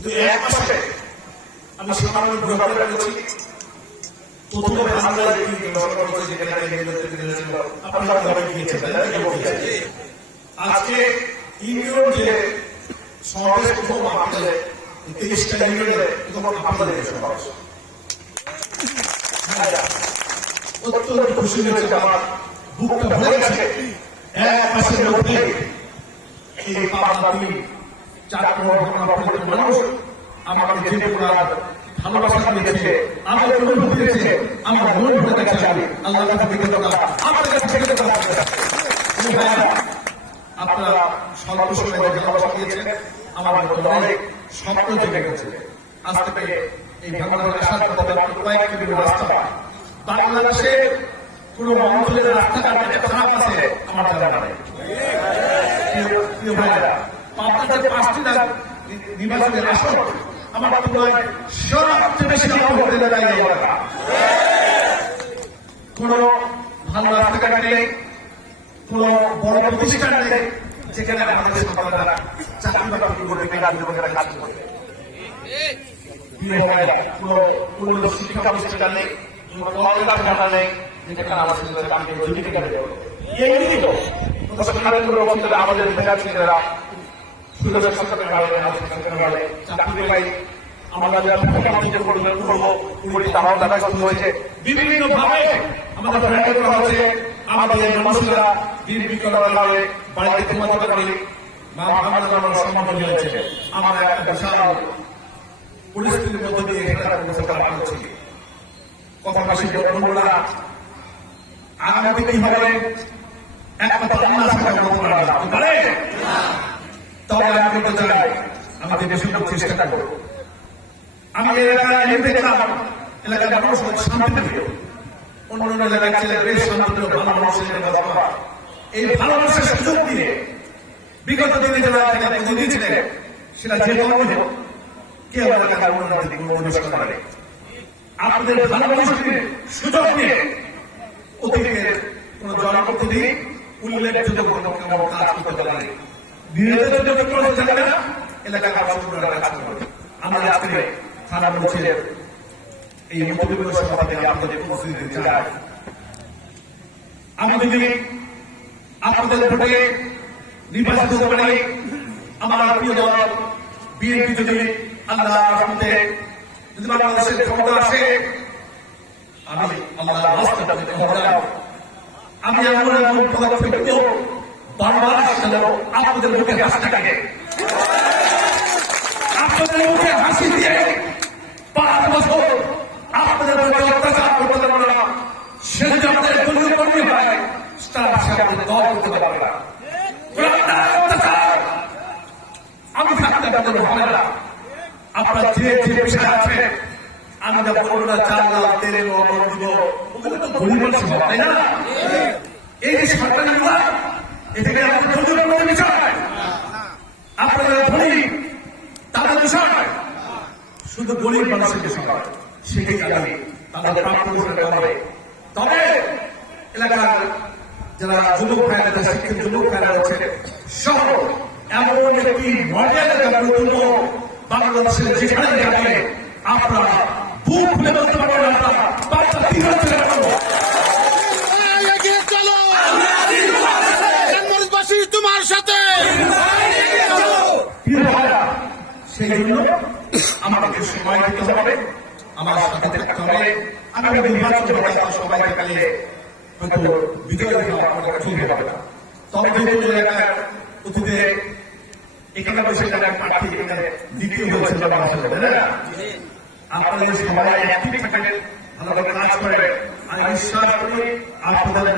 কিন্তু এক মাসে আমি সামান্য ঘোরাফেরা করেছি। প্রথমে বাংলায় আপনারা ঘরে গিয়েছেন, আজকে ইউনিয়ন যে সমাবেশ প্রথম আপনাদের 30টা ইউনিয়নে তখন আপনাদের অত্যন্ত খুশি হয়েছে, আমার বুকটা ভরে গেছে। এক মাসের মধ্যে এই পাবনার 4 মানুষ আমাকে যে পরিমাণ ভালোবাসা দিয়েছে, আমার অনুভূতি দিয়েছে, আমার মন ভরে গেছে। আমি আল্লাহর কাছে কৃতজ্ঞতা, আপনাদের কাছে কৃতজ্ঞতা। আপনারা স্বল্প সময়ে ভালোবাসা দিয়েছেন, আমার অনেক স্বপ্ন জেগে গেছে। আজ থেকে এই বাংলাদেশে আসার পথে কয়েক কিলোমিটার রাস্তা, বাংলাদেশের কোন অঞ্চলের রাস্তাঘাট খারাপ আছে আমার জানা নেই। পাবনার যে 5টি নির্বাচনের আসন, আমার তুলনায় সবচেয়ে বেশি কোন ভালো রাস্তাঘাট নেই, কোন বড় প্রতিষ্ঠান নেই যেখানে আমাদের সন্তানরা চাকরি বাকরি করবে, যুবকেরা কাজ করবে। কোন উন্নত শিক্ষা প্রতিষ্ঠান নেই, কলকারখানা নেই যেখানে আমাদের আমাদের মেধাবীরা সুযোগের সরকারের কারণে চাকরি পাই। আমরা তারাও দেখা শুরু হয়েছে বিভিন্ন ভাবে আমাদের করা হয়েছে। আমাদের মানুষেরা বাড়িতে ঘুমাতে পারি, সম্মান হয়েছে। আমরা একটা বিশাল পরিস্থিতির মধ্যে দিয়ে কথাবাসী বন্ধুরা আগামী কি হবে একমাত্র তবে আমি বলতে চাই আমাদের বেশি চেষ্টা করবো। আমি এলাকায় দেখলাম এলাকার মানুষ শান্তি পেল, অন্য অন্য এলাকায় ছেলে বেশ শান্তি পেল, ভালো মানুষের এই ভালো মানুষের সুযোগ দিয়ে বিগত দিনে যারা দিয়েছিলেন সেটা যে কোনো কেউ এলাকার উন্নয়ন করে। আপনাদের ভালো মানুষের সুযোগ দিয়ে অতীতের কোন জনপ্রতিনিধি উল্লেখযোগ্য কাজ করতে পারে, এলাকার কাজ করবে। আমরা আজকে থানা বলছে এই মতবিনিময় সভা থেকে আপনাদের উপস্থিত দিতে চাই। আমি যদি আপনাদের ভোটে নির্বাচিত হতে পারি, আমার প্রিয় দল বিএনপি যদি আল্লাহর রহমতে যদি বাংলাদেশের ক্ষমতা আসে, আমি আল্লাহর রাস্তাতে ক্ষমতা আমি এমন এমন পদক্ষেপ নেব বারবার আপনাদের মুখে হাসিটাকে আপনাদের মুখে হাসি দিয়ে 5 বছর আপনাদের মুখে অত্যাচার করতে পারবে না। সে যদি আমাদের দলীয় কর্মী হয় তার সে আমাদের দল করতে পারবে না। আমি থাকতে আপনাদের হবে না। আপনার যে যে বিষয় আছে আমি যা বলবো না, চাল ডাল তেল লবণ দিব, ওগুলো তো গরিব মানুষ হবে, তাই না? এই যে সরকারি বিভাগ, এটাকে আমাদের ধৈর্যের বিষয়, আপনাদের ধনী তাদের বিষয়, শুধু গরিব মানুষের বিষয়, সেটাই আমি তাদের প্রাপ্য হবে। তবে এলাকার যারা যুবক ভাইরা, শিক্ষিত যুবক ভাইরা আছে সহ এমন একটি মডেল বাংলাদেশের যেখানে যাবে আপনারা বুক খুলে বলতে পারবেন আপনারা বাচ্চা তোমার সাথে। সেই জন্য আমাদেরকে সময় দিতে হবে, আমার সাথে থাকতে হবে। আগামী নির্বাচন সবাই কালিয়ে হয়তো বিজয় চলতে পারে না। তবে যেহেতু এলাকার অতীতে এখানে বসে প্রার্থী দ্বিতীয় হয়েছিল আপনাদের সবাই অ্যাক্টিভ থাকেন, ভালোভাবে কাজ করেন। আমি বিশ্বাস করি আপনাদের